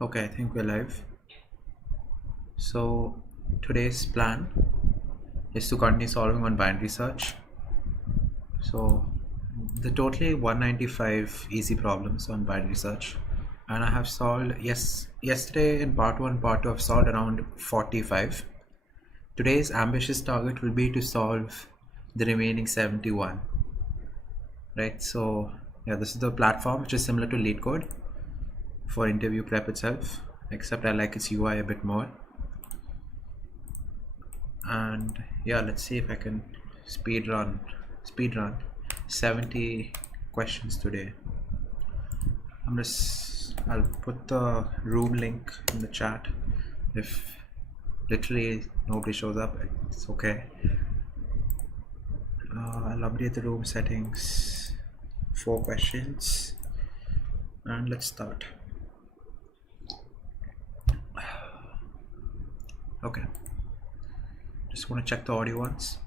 Okay, I think we're live. So today's plan is to continue solving on binary search. So the totally 195 easy problems on binary search, and I have solved yesterday in part one, part two I've solved around 45. Today's ambitious target will be to solve the remaining 71. Right. So yeah, this is the platform which is similar to LeetCode for interview prep itself, except I like its UI a bit more. And yeah, let's see if I can speed run 70 questions today. I'll put the room link in the chat. If literally nobody shows up, it's okay. I'll update the room settings. 4 questions, and let's start. Okay, just want to check the audio once,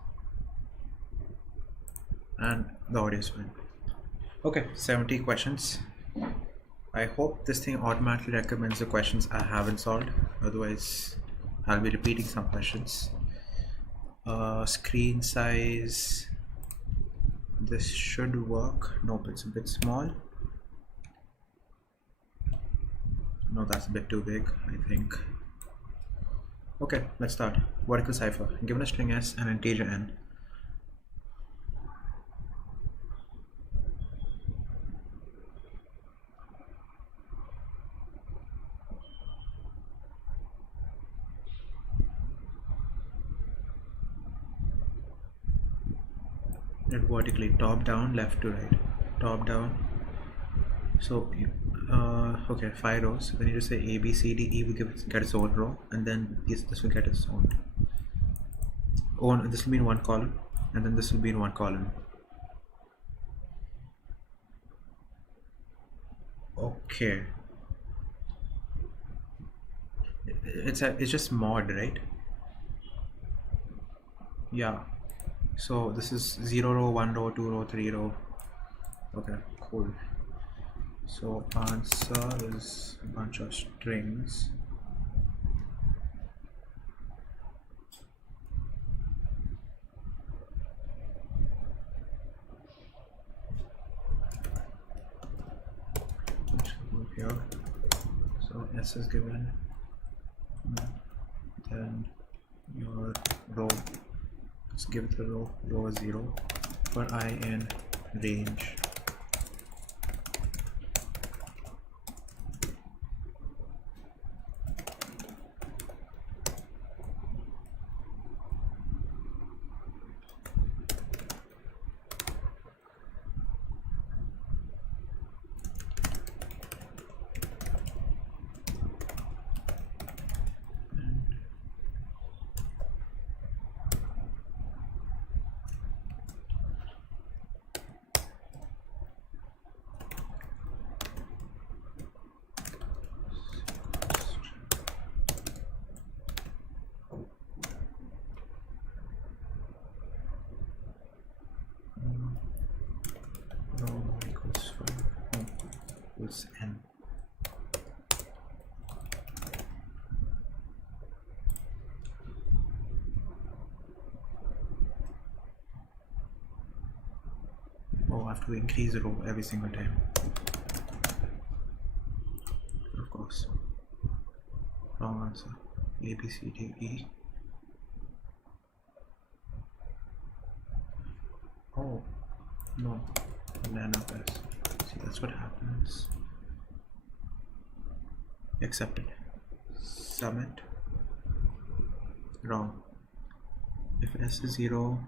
and the audio is fine. Okay, 70 questions. I hope this thing automatically recommends the questions I haven't solved, otherwise I'll be repeating some questions. Screen size, this should work. Nope, it's a bit small. No, that's a bit too big, I think. Okay, let's start. Vertical cipher. Given a string s and an integer n, it vertically top down, left to right, top down. So okay, 5 rows. Then you just say A, B, C, D, E will get its own row, and then this will get its own. This will be in one column, and then this will be in one column. Okay. It's just mod, right? Yeah. So this is 0 row, 1 row, 2 row, 3 row. Okay, cool. So answer is a bunch of strings. Here. So S is given. Then your row. Let's give the row 0 for I in range. Row equals 5 equals n. Oh, I have to increase the row every single time. Of course. Wrong answer. A, B, C, D, E. Oh, no. Len of S. See, that's what happens. Accepted. Submit. Wrong. If S is 0,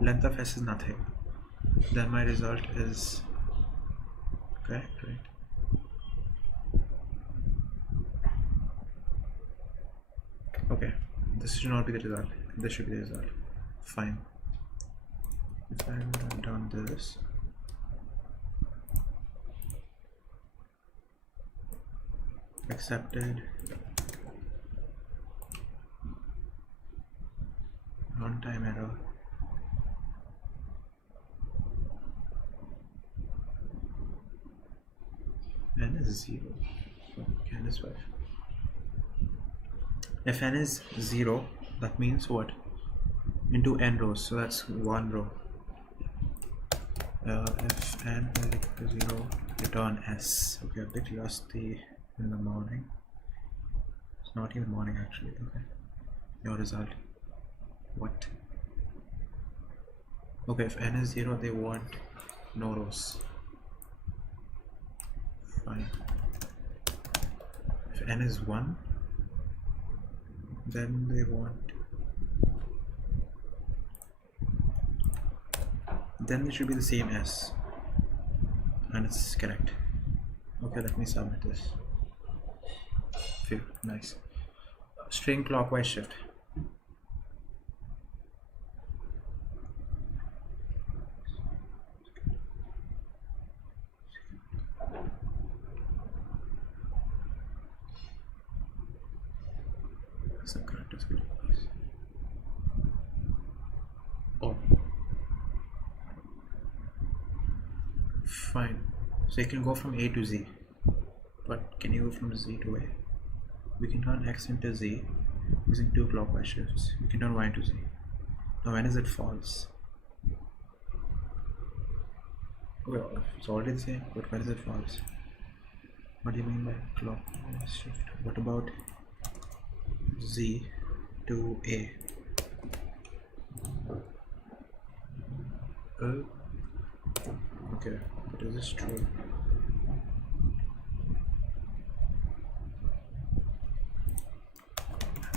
length of S is nothing, then my result is correct, right? Okay, this should not be the result. This should be the result. Fine. If I would have done this, accepted, runtime error, n is 0. So n is 5. If n is 0, that means what? Into n rows, so that's one row. If n is equal to 0, return s. Okay, a bit rusty in the morning. It's not even morning actually. Okay, your result. What? Okay, if n is 0, they want no rows. Fine. If n is 1, then they want, then it should be the same s, and it's correct. Okay, let me submit this. Phew, nice. String clockwise shift. Some characters will do this. Oh, fine. So you can go from A to Z, but can you go from Z to A? We can turn X into Z using two clockwise shifts. We can turn Y into Z. Now when is it false? Well, it's already the same, but when is it false? What do you mean by clockwise shift? What about Z to A? Okay, but is this true?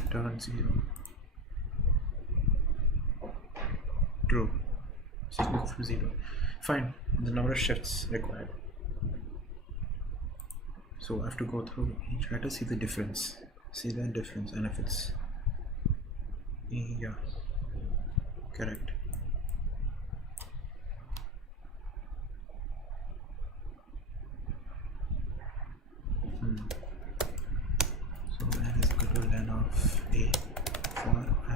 Return 0. True. So you can go from 0. Fine, the number of shifts required. So I have to go through each. I have to see the difference. See the difference, and if it's, yeah, correct. So n is equal to ln of a for I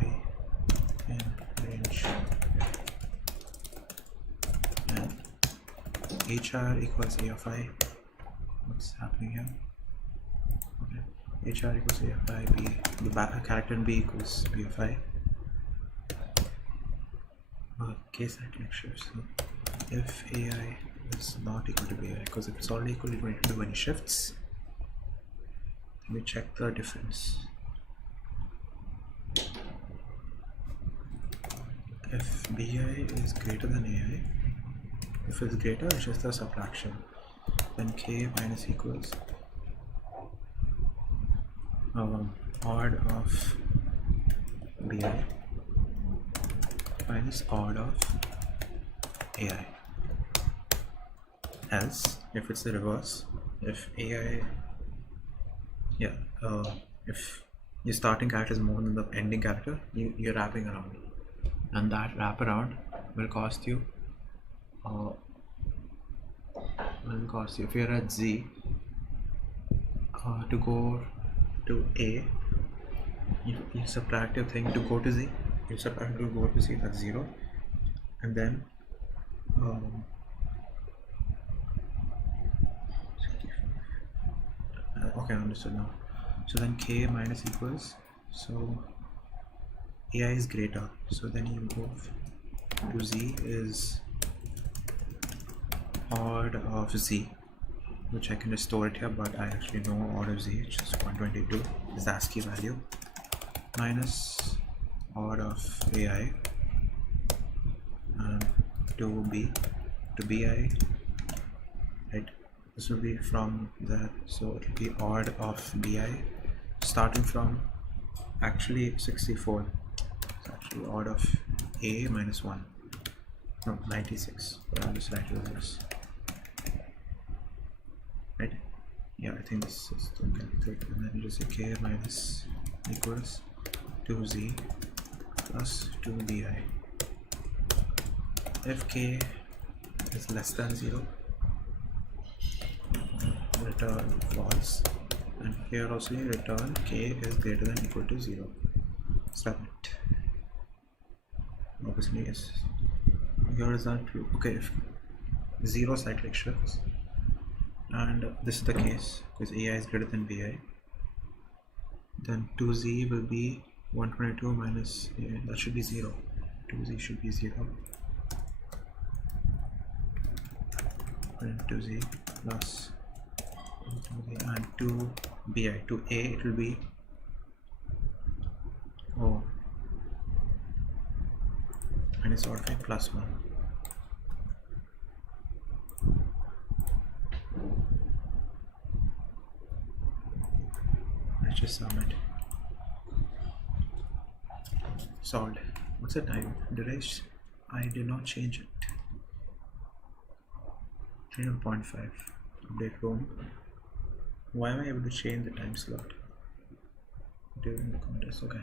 in range, and HR equals a of I. What's happening here? Okay, HR equals a of I, b, the character in b equals b of I. Case cyclic shifts. So if AI is not equal to bi, because if it's already equal, you don't need to do any shifts. Let me check the difference. If bi is greater than ai, if it's greater, it's just a subtraction. Then k minus equals odd of bi minus odd of ai. Else, if it's the reverse, if ai, yeah, if your starting character is more than the ending character, you're wrapping around, and that wraparound will cost you if you're at Z, to go to A, you subtract your thing to go to Z, you subtract to go to Z, that's 0, and then okay, I understood now. So then k minus equals, so ai is greater, so then you go to Z is odd of Z, which I can just store it here, but I actually know odd of Z, which is 122 is the ASCII value, minus odd of ai, and to bi, right? This will be from there, so it will be odd of bi starting from actually 64. It's actually odd of a minus 1, no, 96, but I'll just write it as this, right? Yeah, I think this is okay. And then you just say k minus equals 2z plus 2bi. If k is less than 0, return false, and here also you return k is greater than equal to 0. Submit. Obviously, yes. Your result true. Okay, if 0 cyclic shifts, and this is the case because AI is greater than BI. Then 2z will be 122 minus AI, that should be 0. 2z should be 0. And 2z plus 2z and 2bi. To A it will be minus order plus 1. Let's just sum it. Solved. What's the time? I did not change it. 3.5. Update room. Why am I able to change the time slot during the contest? Okay.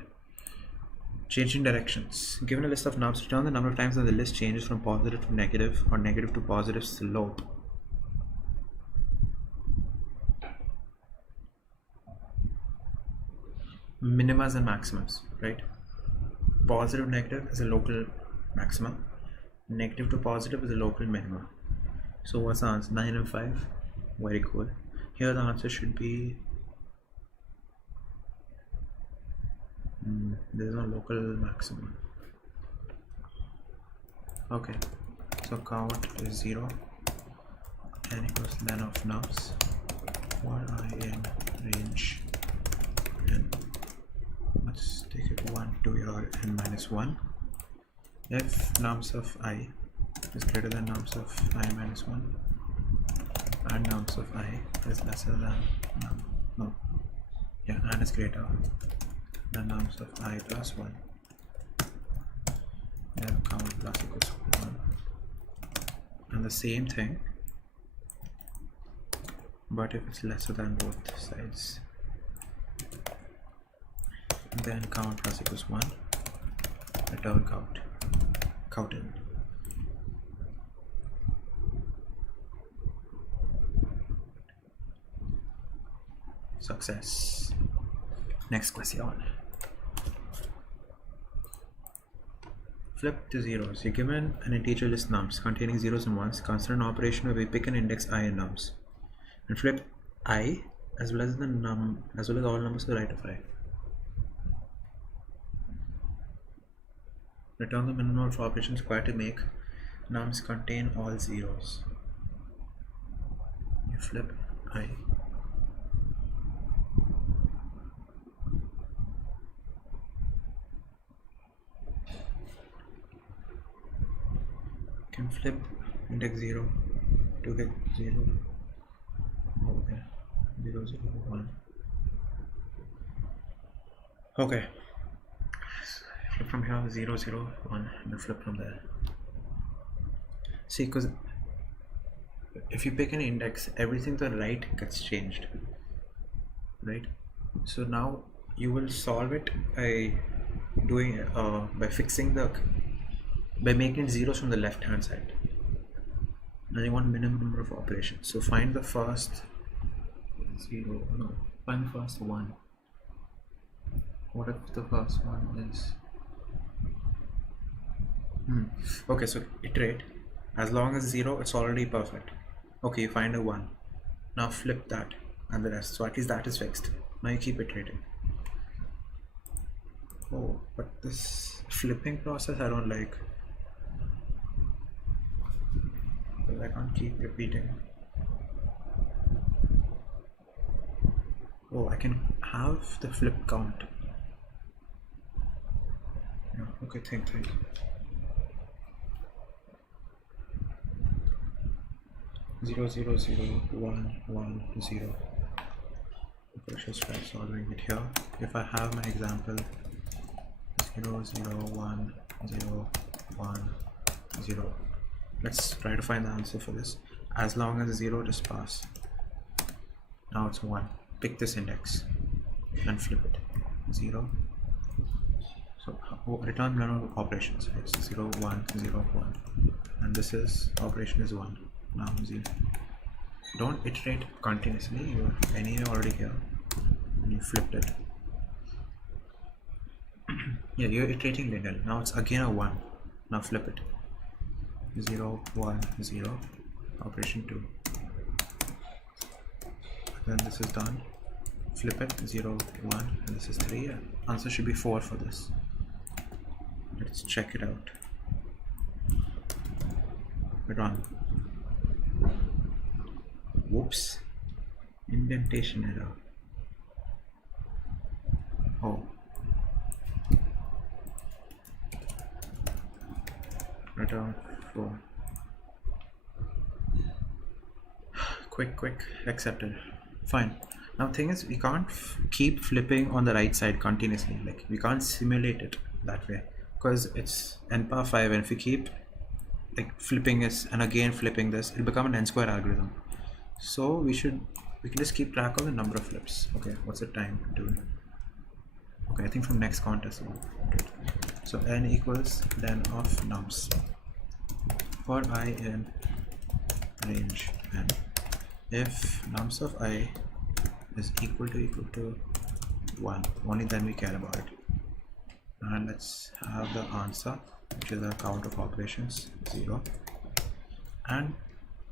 Changing directions. Given a list of knobs, return the number of times that the list changes from positive to negative or negative to positive slope. Minimas and maximas, right? Positive negative is a local maxima. Negative to positive is a local minima. So what's the answer? 9 and 5. Very cool. Here the answer should be there is no local maximum. Okay, so count is 0. N equals len of nubs for I in range n. Let's take it 1, 2, or n minus 1. If nums of I is greater than nums of I minus 1 and nums of I is lesser than and is greater than nums of I plus 1, then count plus equals 1. And the same thing, but if it's lesser than both sides, then count plus equals 1, return count in. Success. Next question. Flip to zeros. You're given an integer list nums containing zeros and ones. Consider an operation where we pick an index I in nums and flip I as well as all numbers to the right of I. Return the minimum of operations required to make nums contain all zeros. You flip I. Can flip index 0 to get 0. Okay, 0, 0, 1. Okay, flip from here 0, 0, 1, and then flip from there. See, because if you pick an index, everything to the right gets changed, right? So now you will solve it by doing by making zeros from the left hand side. Now you want minimum number of operations, so find the first find the first one. What if the first one is okay, so iterate. As long as 0, it's already perfect. Okay, you find a 1. Now flip that and the rest, so at least that is fixed. Now you keep iterating. Oh, but this flipping process I don't like. I can't keep repeating. Oh, I can have the flip count. Yeah, okay, think. 0, 0, 0, 1, 1, 0. Let's just try solving it here. If I have my example 0, 0, 1, 0, 1, 0. Let's try to find the answer for this. As long as 0, just pass. Now it's 1. Pick this index and flip it. 0. So return none of operations. It's 0, 1, 0, 1. And this is operation is 1. Now 0. Don't iterate continuously. You're anyway already here. And you flipped it. Yeah, you're iterating linear. Now it's again a 1. Now flip it. 0, 1, 0. Operation 2. Then this is done. Flip it, 0, 1, and this is 3. Answer should be 4 for this. Let's check it out. Run. Whoops. Indentation error. Oh. Return 4. Quick, accepted. Fine. Now thing is, we can't keep flipping on the right side continuously. Like, we can't simulate it that way because it's n power 5, and if we keep like flipping this and again flipping this, it'll become an n square algorithm. So we can just keep track of the number of flips. Okay, what's the time, dude? Okay, I think from next contest. Okay. So n equals len of nums for I in range n. If nums of I is equal to 1, only then we care about it. And let's have the answer, which is a count of operations, 0, and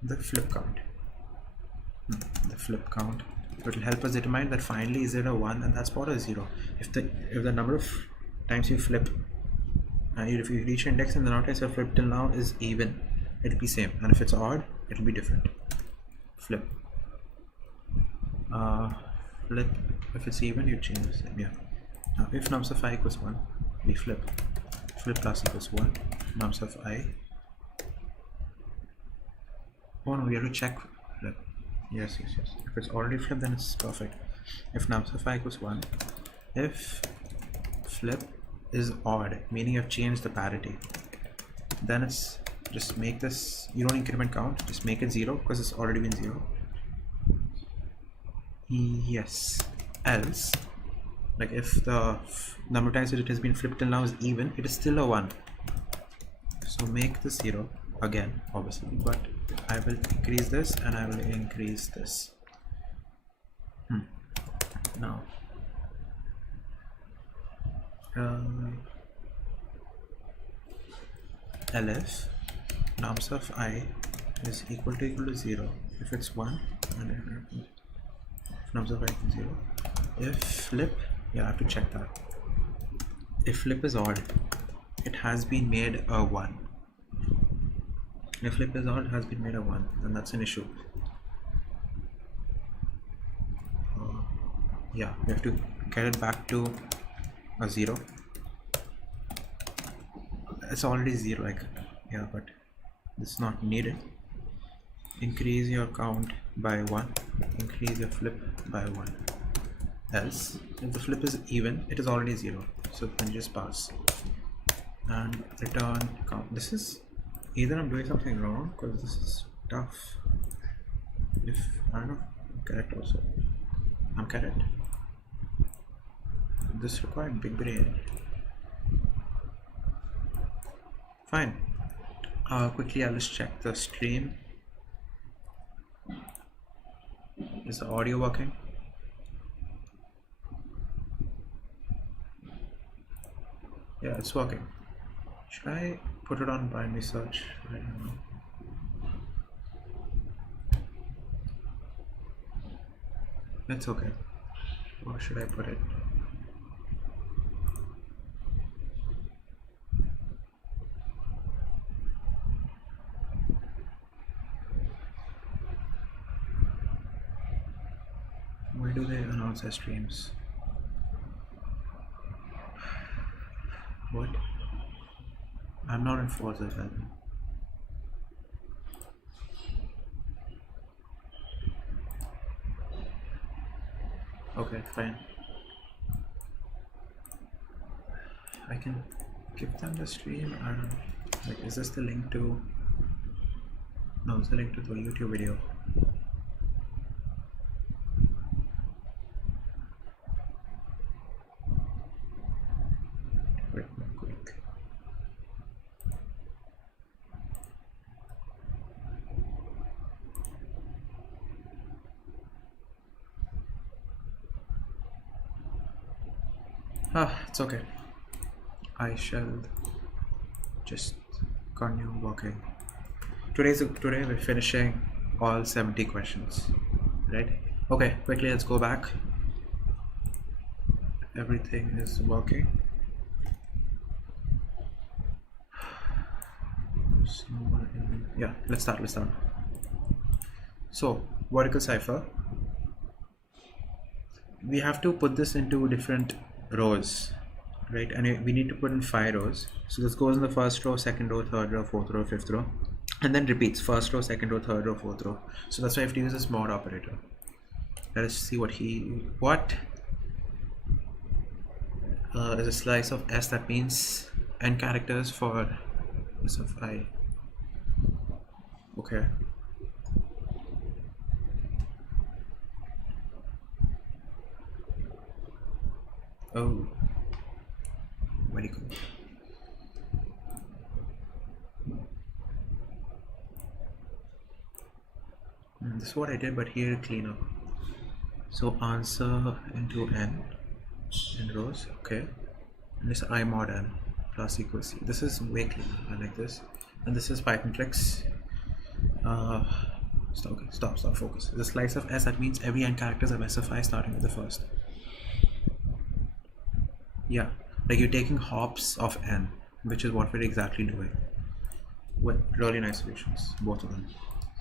the flip count. The flip count, it will help us determine that finally is it a 1 and that's what a 0. If the number of times you flip and if you reach index and the number of times you flip till now is even, it'll be same, and if it's odd, it'll be different. Flip. Flip. If it's even, you change the same. Yeah. Now, if nums of I equals 1, we flip. Flip plus equals 1. Nums of I. Oh no, we have to check flip. Yes. If it's already flipped, then it's perfect. If nums of I equals 1, if flip is odd, meaning you've changed the parity, then it's just make this, you don't increment count, just make it 0 because it's already been 0. Yes. Else, like if the number of times it has been flipped till now is even, it is still a 1. So make this 0 again, obviously, but I will increase this and I will increase this. Now LF nums of I is equal to 0 if it's 1, and if nums of I is 0. If flip, yeah, I have to check that. If flip is odd, it has been made a 1. If flip is odd, it has been made a 1, then that's an issue. Yeah, we have to get it back to a 0. It's already 0, like, yeah, but it's not needed. Increase your count by 1, increase your flip by 1. Else, if the flip is even, it is already 0, so then just pass and return count. This is either I'm doing something wrong because this is tough. If I don't know, I'm correct also. I'm correct. This required big brain. Fine. Quickly, I'll just check the stream. Is the audio working? Yeah, it's working. Should I put it on binary search? I don't know. It's okay. Where should I put it? Where do they announce their streams? What? I'm not in Forza then. Okay, fine. I can give them the stream. I don't know. Like, is this the link to? No, it's the link to the YouTube video. Wait, quick. It's okay. I shall just continue working. Today we're finishing all 70 questions, right? Okay, quickly let's go back. Everything is working. So, yeah, let's start. So, vertical cipher. We have to put this into different rows, right? And we need to put in 5 rows. So this goes in the first row, second row, third row, fourth row, fifth row, and then repeats first row, second row, third row, fourth row. So that's why I have to use this mod operator. Let us see what is a slice of s. That means n characters for s of I. Okay. Oh, very cool. This is what I did, but here clean up. So answer into n in rows. Okay. And this I mod n plus equals c. This is way cleaner. I like this. And this is Python tricks. Stop, focus. The slice of s, that means every n characters of SFI starting with the first. Yeah, like you're taking hops of n, which is what we're exactly doing. With really nice solutions, both of them.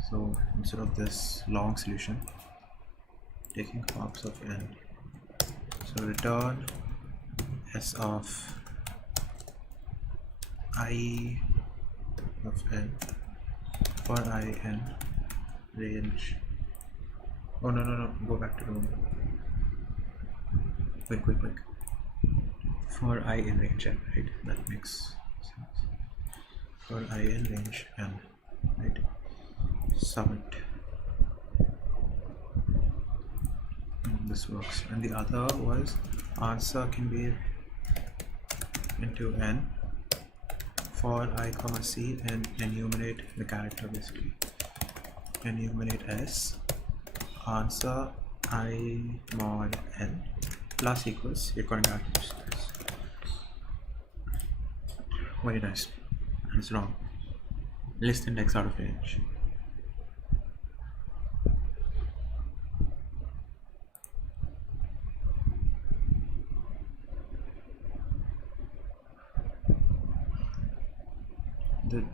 So instead of this long solution, taking hops of n. So return s of I of n for I n range. Oh no, go back to room. Quick. For I in range n, right? That makes sense. For I in range n, right? Submit. This works. And the other was answer can be into n for I comma c and enumerate the character, basically. Enumerate s answer I mod n plus equals, you're going to have to use this. Very nice. And it's wrong. List index out of range.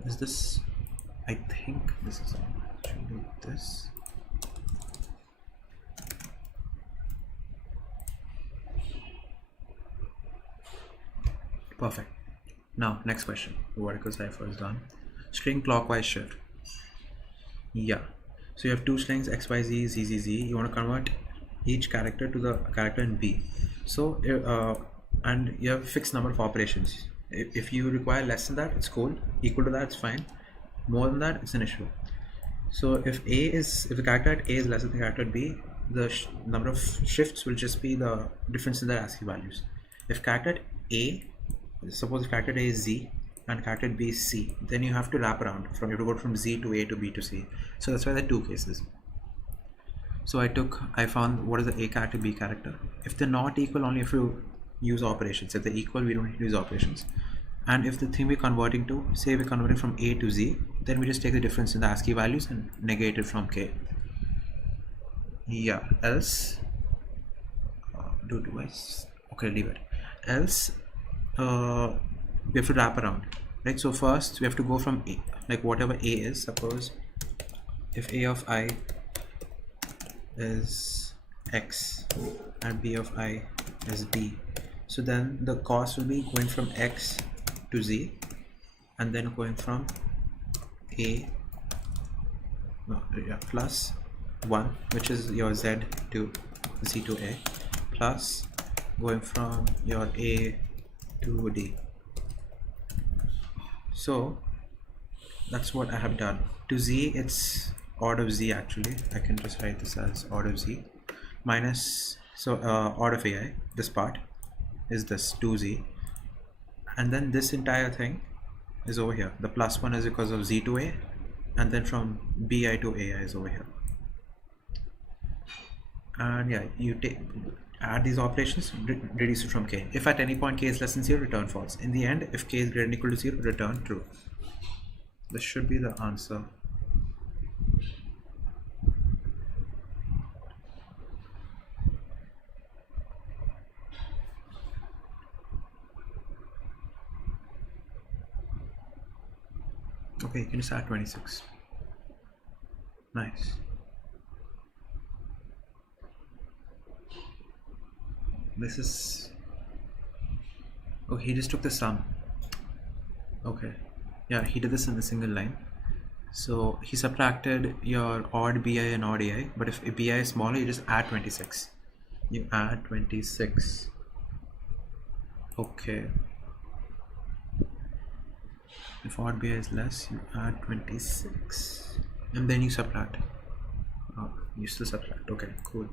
Is this, I think this is actually this. Perfect. Now next question. The vertical cipher is done. String clockwise shift. Yeah, so you have two strings x, y, z, z, z, z. You want to convert each character to the character in B. So and you have a fixed number of operations. If you require less than that, it's cool. Equal to that, it's fine. More than that, it's an issue. So if the character at A is less than the character at B, the number of shifts will just be the difference in the ASCII values. If character at A, suppose if character at A is Z and character at B is C, then you have to wrap around. You have to go from Z to A to B to C. So that's why there are two cases. So I found what is the A character, B character. If they're not equal, only if you use operations. If they're equal, we don't need to use operations. And if the thing we're converting to, say we're converting from A to Z, then we just take the difference in the ASCII values and negate it from K. Yeah, else okay, leave it. Else we have to wrap around, right? So first we have to go from A, like whatever A is. Suppose if A of I is X and B of I is B, so then the cost will be going from X to Z and then going from plus 1, which is your Z to Z to A, plus going from your A to D. So that's what I have done. To Z, it's odd of Z actually. I can just write this as odd of Z minus, so odd of AI, this part is this 2Z, and then this entire thing is over here. The plus 1 is because of Z to A, and then from BI to AI is over here. And yeah, you add these operations, reduce it from K. If at any point K is less than 0, return false. In the end, if K is greater than or equal to 0, return true. This should be the answer. Okay, you can just add 26. Nice. This is... Oh, he just took the sum. Okay. Yeah, he did this in a single line. So he subtracted your odd BI and odd AI, but if BI is smaller, you just add 26. You add 26. Okay. If odd BI is less, you add 26. And then you subtract. Oh, you still subtract. Okay, cool.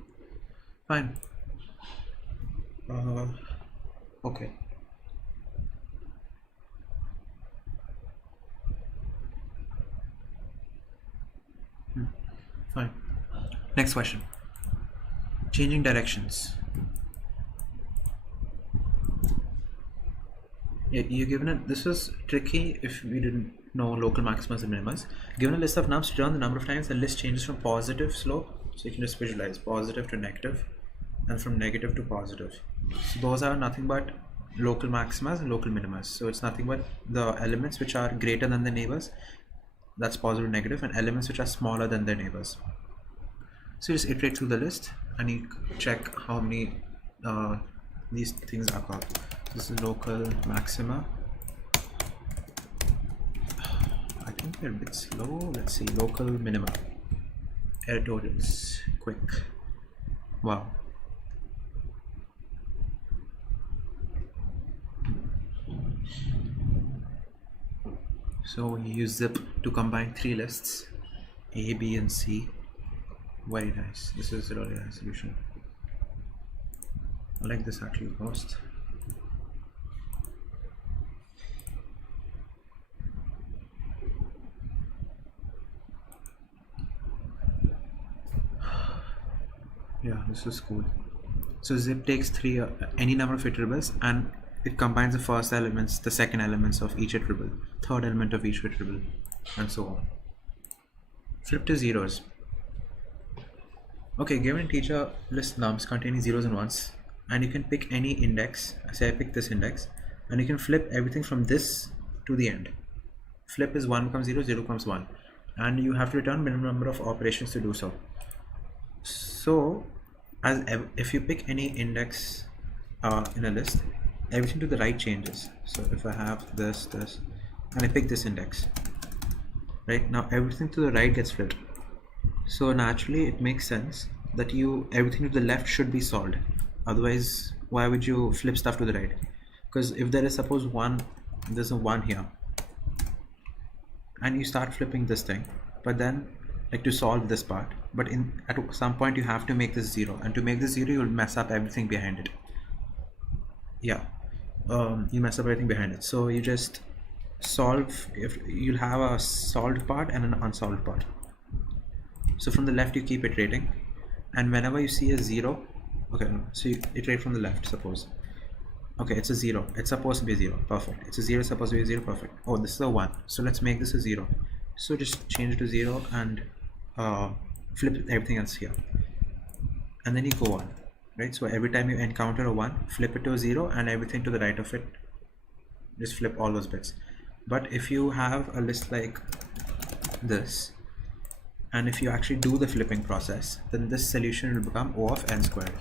Fine. Okay. Fine. Next question. Changing directions. Yeah, you're given it. This was tricky if we didn't know local maximas and minimas. Given a list of nums, return the number of times the list changes from positive slope. So you can just visualize positive to negative, and from negative to positive. So those are nothing but local maximas and local minimas. So it's nothing but the elements which are greater than the neighbors, that's positive, negative, and elements which are smaller than their neighbors. So you just iterate through the list and you check how many these things are called. This is local maxima. I think they're a bit slow. Let's see, local minima. Editorials, quick. Wow. So we use zip to combine three lists, A, B, and C. Very nice. This is a really nice solution. I like this actually most. Yeah, this is cool. So zip takes any number of iterables and it combines the first elements, the second elements of each iterable, third element of each iterable, and so on. Flip to zeros. Okay, given teacher list nums containing zeros and ones, and you can pick any index. Say I pick this index, and you can flip everything from this to the end. Flip is 1 becomes 0, 0 becomes 1, and you have to return minimum number of operations to do so. So if you pick any index in a list, everything to the right changes. So if I have this, and I pick this index, right now everything to the right gets flipped. So naturally it makes sense that everything to the left should be solved. Otherwise, why would you flip stuff to the right? Because if there is suppose there's a 1 here, and you start flipping this thing, but then like to solve this part, but at some point you have to make this 0, and to make this 0 you'll mess up everything behind it. Yeah, you mess up everything behind it. So you just solve, if you'll have a solved part and an unsolved part. So from the left you keep iterating, and whenever you see a 0, okay, so you iterate from the left. Suppose, okay, it's a 0, it's supposed to be a 0, perfect. It's a 0, it's supposed to be a 0, perfect. Oh, this is a 1, so let's make this a 0. So just change it to 0 and flip everything else here, and then you go on, right? So every time you encounter a 1, flip it to a 0, and everything to the right of it, just flip all those bits. But if you have a list like this, and if you actually do the flipping process, then this solution will become O of n squared.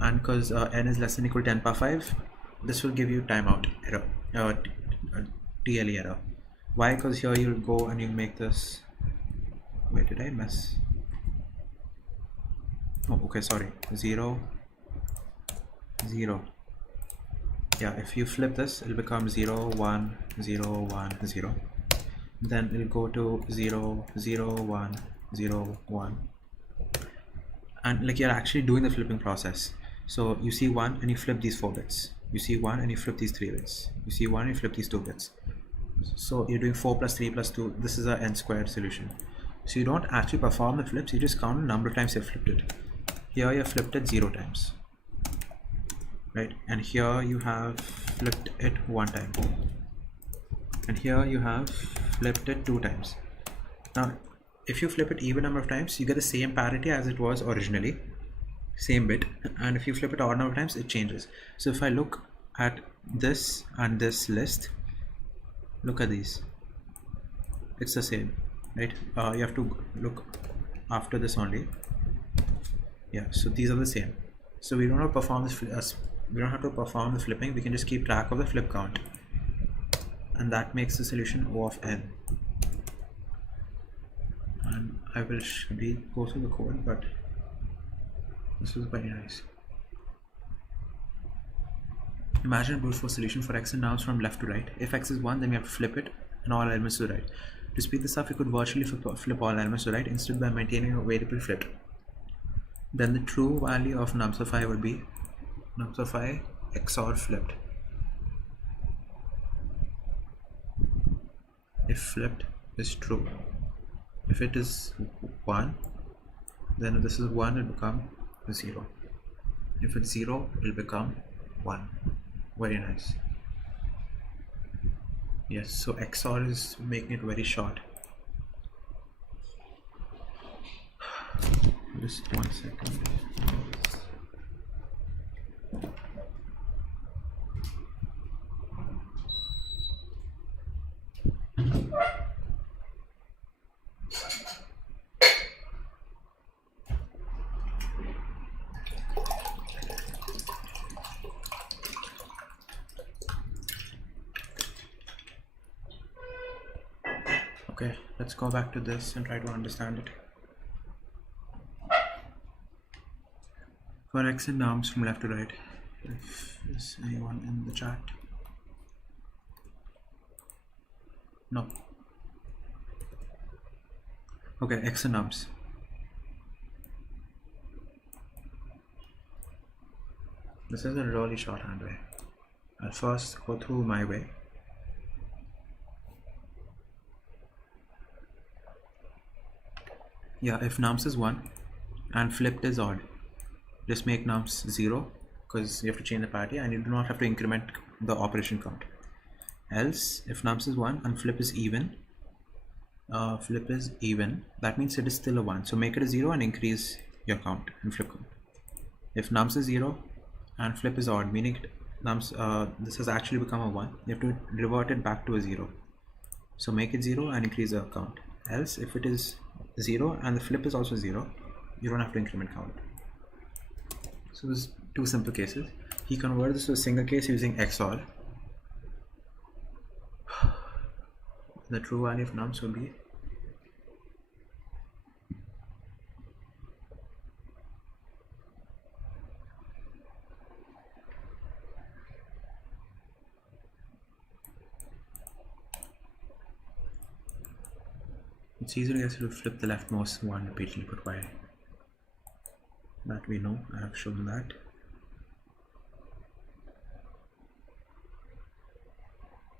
And because n is less than or equal to 10 power 5, this will give you timeout error, TLE error. Why? Because here you'll go and you make this. Wait, did I mess? Oh, okay, sorry. 0, 0. Yeah, if you flip this, it'll become 0, 1, 0, 1, 0. Then it'll go to 0, 0, 1, 0, 1. And like you're actually doing the flipping process. So you see 1 and you flip these 4 bits. You see 1 and you flip these 3 bits. You see 1 and you flip these 2 bits. So you're doing 4 plus 3 plus 2. This is a n squared solution. So you don't actually perform the flips, you just count the number of times you've flipped it. Here you have flipped it 0 times. Right? And here you have flipped it 1 time. And here you have flipped it 2 times. Now, if you flip it even number of times, you get the same parity as it was originally, same bit. And if you flip it odd number of times, it changes. So if I look at this and this list, Look at these. It's the same, right? You have to look after this only. Yeah, so these are the same. So we don't have to perform this. We don't have to perform the flipping. We can just keep track of the flip count, and that makes the solution O of n. And I will go through the code, but this is very nice. Imagine a brute force solution for x and arms from left to right. If x is 1, then we have to flip it and all elements to the right. To speed this up, we could virtually flip all elements to the right instead by maintaining a variable flipped. Then the true value of nums of I would be nums of I XOR flipped. If flipped is true. If it is 1, then if this is 1, it will become 0. If it's 0, it will become 1. Very nice. Yes, so XOR is making it very short. Just 1 second. Okay, let's go back to this and try to understand it. For x and arms from left to right, if there's anyone in the chat. No. Okay, x and arms. This is a really shorthand way. I'll first go through my way. Yeah, if nums is 1 and flipped is odd, just make nums 0 because you have to change the parity and you do not have to increment the operation count. Else, if nums is 1 and flip is even, that means it is still a 1. So make it a 0 and increase your count and flip count. If nums is 0 and flip is odd, meaning this has actually become a 1, you have to revert it back to a 0. So make it 0 and increase the count. Else, if it is 0 and the flip is also 0, you don't have to increment count. So there's two simple cases. He converted this to a single case using XOR. The true value of nums will be it's easier to guess to flip the leftmost one repeatedly, but why? That we know, I have shown that.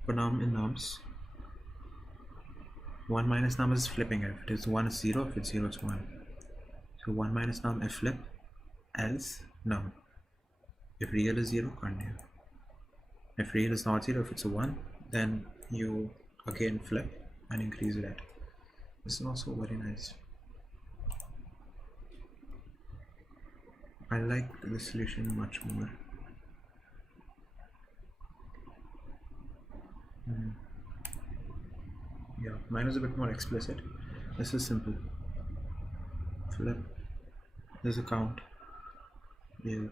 For num in nums, 1 minus num is flipping it. If it is 1 is 0, if it's 0 it's 1. So 1 minus num if flip, else num. If real is 0, continue. If real is not 0, if it's a 1, then you again flip and increase it. This is also very nice. I like this solution much more. Yeah, mine is a bit more explicit. This is simple. Flip. There's a count. Yeah.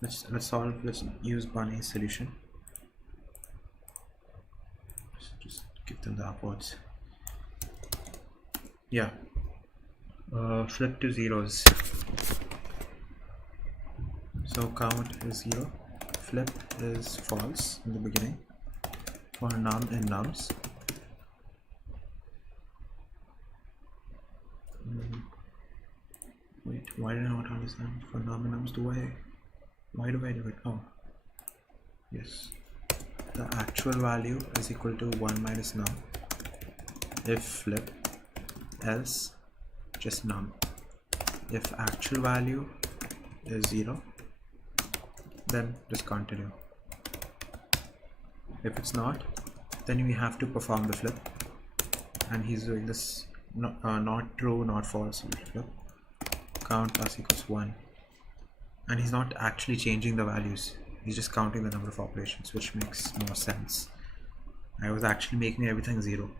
Let's use Bunny's solution. Just give them the upwards. Yeah. Flip to zeros. So count is 0. Flip is false in the beginning. For num in nums. Wait, why did I not understand? For num in nums, why do I do it? Oh, yes. The actual value is equal to 1 minus num. If flip, else just num. If actual value is 0, then just continue. If it's not, then we have to perform the flip, and he's doing this not true, not false flip. Count plus equals 1, and he's not actually changing the values, he's just counting the number of operations, which makes more sense. I was actually making everything 0.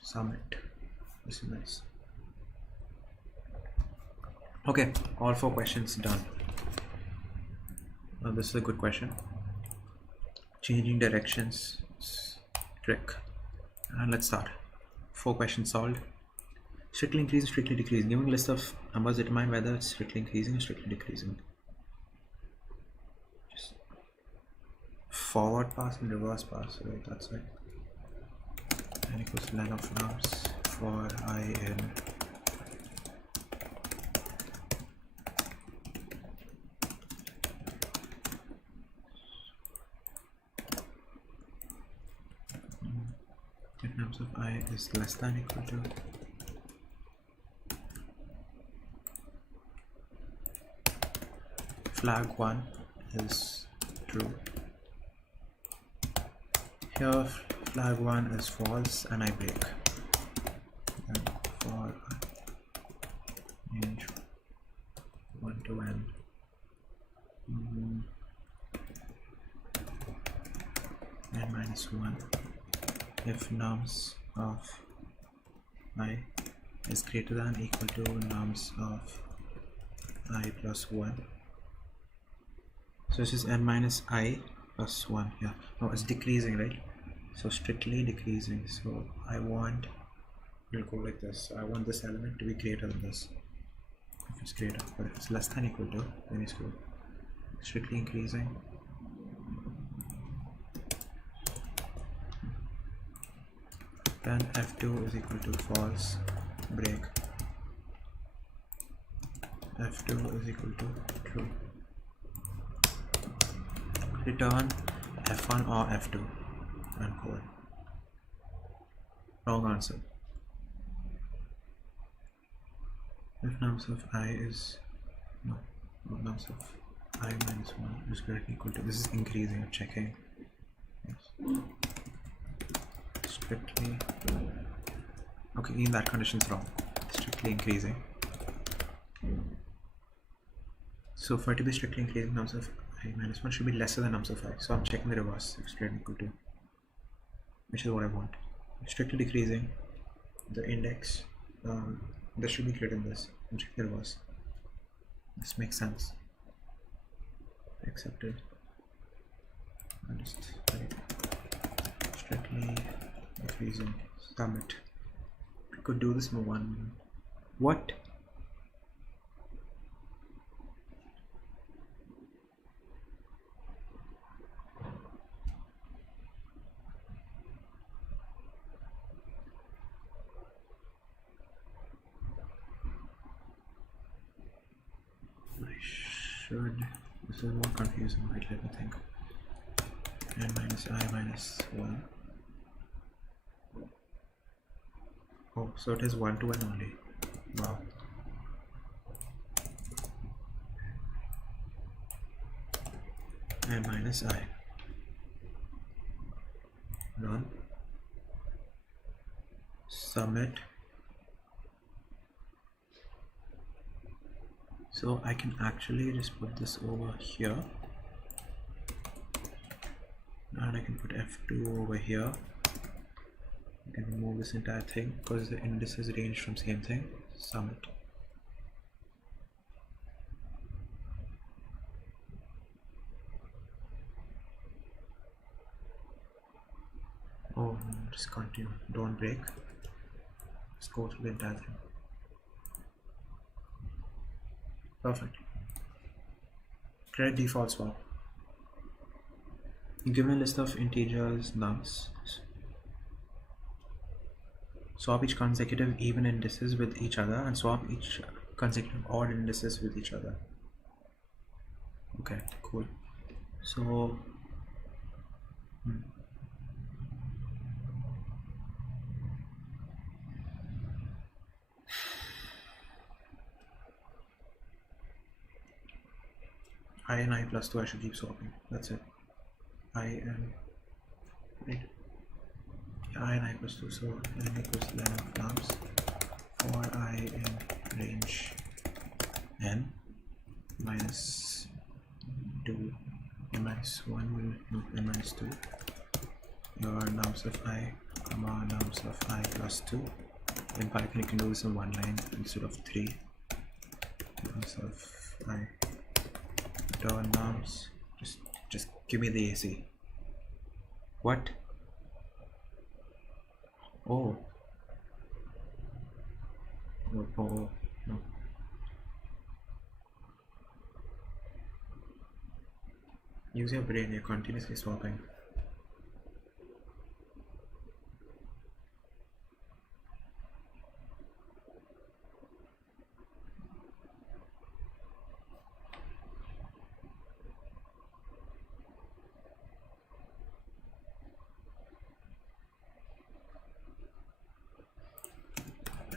Submit. This is nice. Okay, all 4 questions done. Now this is a good question. Changing directions trick. And let's start. 4 questions solved. Strictly increasing, strictly decreasing. Giving a list of numbers, determine whether it's strictly increasing or strictly decreasing. Just forward pass and reverse pass, right? That's right. N equals len of nums for I in nums of I is less than equal to flag 1 is true. Here flag 1 is false and I break. And for range 1 to n. N minus 1 if nums of I is greater than or equal to nums of I plus 1. So this is n minus I plus 1 here. No, it's decreasing, right? So strictly decreasing. So I want, we'll go like this. So I want this element to be greater than this. If it's greater, but if it's less than or equal to, then it's good. Strictly increasing. Then f2 is equal to false, break. f2 is equal to true. Return f1 or f2 and code. Wrong answer. If nums of I is nums of I minus 1 is greater than or equal to, this is increasing, I'm checking. Yes. Strictly, okay, even that condition is wrong. Strictly increasing. So for it to be strictly increasing, nums of I minus 1 should be lesser than nums of I. So I'm checking the reverse, if it's greater than or equal to, which is what I want. Strictly decreasing, the index, this should be greater than this. I'm checking the reverse. This makes sense. Accepted. I just type strictly decreasing, submit. I could do this in 1 minute. What? This is more confusing, right? Let me think. N minus I minus 1. Oh, so it is 1 to n only. Wow. N minus I. Run. Submit. So I can actually just put this over here, and I can put F2 over here. I can remove this entire thing because the indices range from same thing. Submit. Oh, just continue. Don't break. Let's go through the entire thing. Perfect. Create default swap. Given a list of integers nums, swap each consecutive even indices with each other and swap each consecutive odd indices with each other. Okay, cool. So I and I plus 2 I should keep swapping. That's it. I and right. I and I plus 2, so n equals len of nums for I in range n minus 2, n minus 1 will no, n minus 2 your nums of I, comma nums of I plus 2. In Python you can do this in one line instead of 3. Nums of I, return nums, just give me the AC. What? Oh. Oh, no. Use your brain, you're continuously swapping.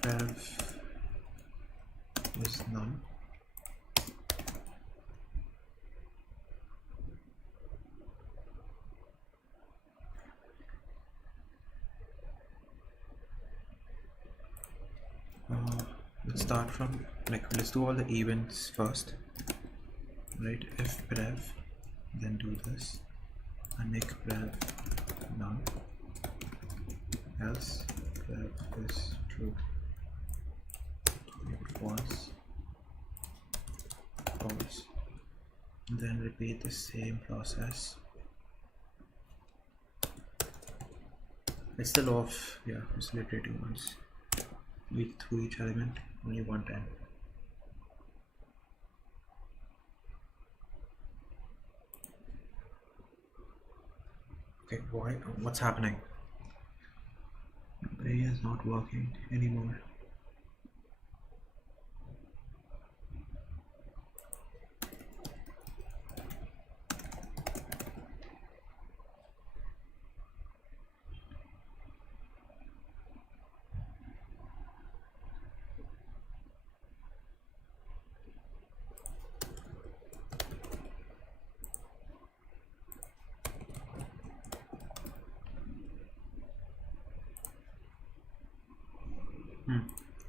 Rev is none. Let's start from, let's do all the events first, right? If rev, then do this, and make rev none, else rev is true, it was false, and then repeat the same process. It's the law of, just iterating once. Through each element, only one time. Okay, what's happening? Brain is not working anymore.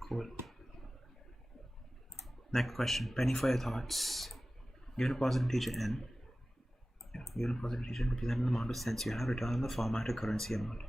Cool. Next question. Penny for your thoughts. Given a positive integer n, given a positive integer represent the amount of cents you have, return the format or currency amount.